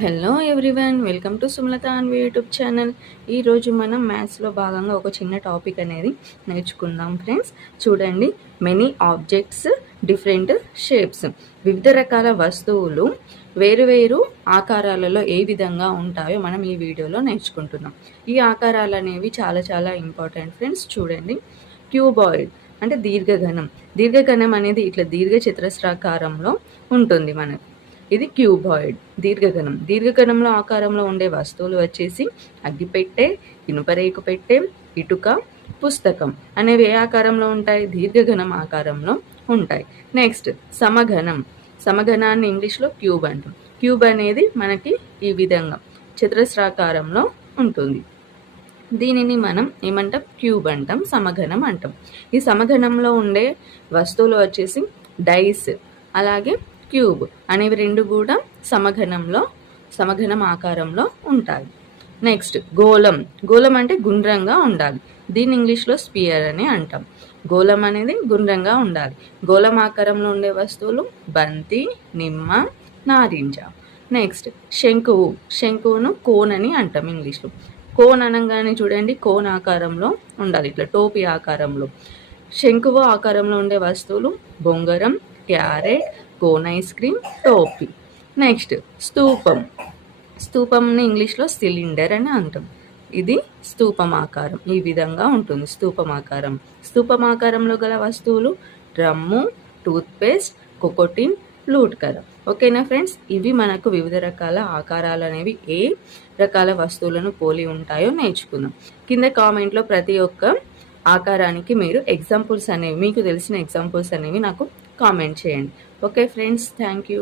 Hello everyone, welcome to Sumalatha Anvi YouTube channel. ఈరోజు మనం మ్యాథ్స్లో భాగంగా ఒక చిన్న టాపిక్ అనేది నేర్చుకుందాం ఫ్రెండ్స్. చూడండి, మెనీ ఆబ్జెక్ట్స్ డిఫరెంట్ షేప్స్. వివిధ రకాల వస్తువులు వేరువేరు ఆకారాలలో ఏ విధంగా ఉంటాయో మనం ఈ వీడియోలో నేర్చుకుంటున్నాం. ఈ ఆకారాలు అనేవి చాలా చాలా ఇంపార్టెంట్ ఫ్రెండ్స్. చూడండి, క్యూబాయిడ్ అంటే దీర్ఘఘనం. దీర్ఘఘనం అనేది ఇట్లా దీర్ఘ చతురస్రాకారంలో ఉంటుంది మనకు. ఇది క్యూబాయిడ్ దీర్ఘఘనం. దీర్ఘఘనంలో ఆకారంలో ఉండే వస్తువులు వచ్చేసి అగ్గిపెట్టె, ఇనుపరేకు పెట్టె, ఇటుక, పుస్తకం అనేవి ఏ ఆకారంలో ఉంటాయి? దీర్ఘఘనం ఆకారంలో ఉంటాయి. నెక్స్ట్ సమఘనం. సమఘనాన్ని ఇంగ్లీష్లో క్యూబ్ అంటాం. క్యూబ్ అనేది మనకి ఈ విధంగా చతురస్రాకారంలో ఉంటుంది. దీనిని మనం ఏమంటాం? క్యూబ్ అంటాం, సమఘనం అంటాం. ఈ సమఘనంలో ఉండే వస్తువులు వచ్చేసి డైస్, అలాగే క్యూబ్ అనేవి రెండు కూడా సమఘనం ఆకారంలో ఉంటాయి. నెక్స్ట్ గోళం. గోళం అంటే గుండ్రంగా ఉండాలి. దీన్ని ఇంగ్లీష్లో స్పియర్ అని అంటాం. గోళం అనేది గుండ్రంగా ఉండాలి. గోళం ఆకారంలో ఉండే వస్తువులు బంతి, నిమ్మ, నారింజ. నెక్స్ట్ శంకువు. శంకువును కోన్ అని అంటాం ఇంగ్లీష్లో. కోన్ అనగానే చూడండి, కోన్ ఆకారంలో ఉండాలి, ఇట్లా టోపీ ఆకారంలో. శంకువు ఆకారంలో ఉండే వస్తువులు బొంగరం, క్యారెట్, కోన్ ఐస్ క్రీమ్, టోపీ. నెక్స్ట్ స్తూపం. స్తూపంని ఇంగ్లీష్లో సిలిండర్ అని అంటాం. ఇది స్తూపం ఆకారం, ఈ విధంగా ఉంటుంది స్తూపం ఆకారం. స్తూపం ఆకారంలో గల వస్తువులు డ్రమ్ము, టూత్పేస్ట్, కొకోటిన్, ఫ్లూట్కర. ఓకేనా ఫ్రెండ్స్, ఇవి మనకు వివిధ రకాల ఆకారాలు అనేవి ఏ రకాల వస్తువులను పోలి ఉంటాయో నేర్చుకుందాం. కింద కామెంట్లో ప్రతి ఒక్క ఆకారానికి మీరు ఎగ్జాంపుల్స్ అనేవి, మీకు తెలిసిన ఎగ్జాంపుల్స్ అనేవి నాకు కామెంట్ చేయండి. Okay friends, thank you.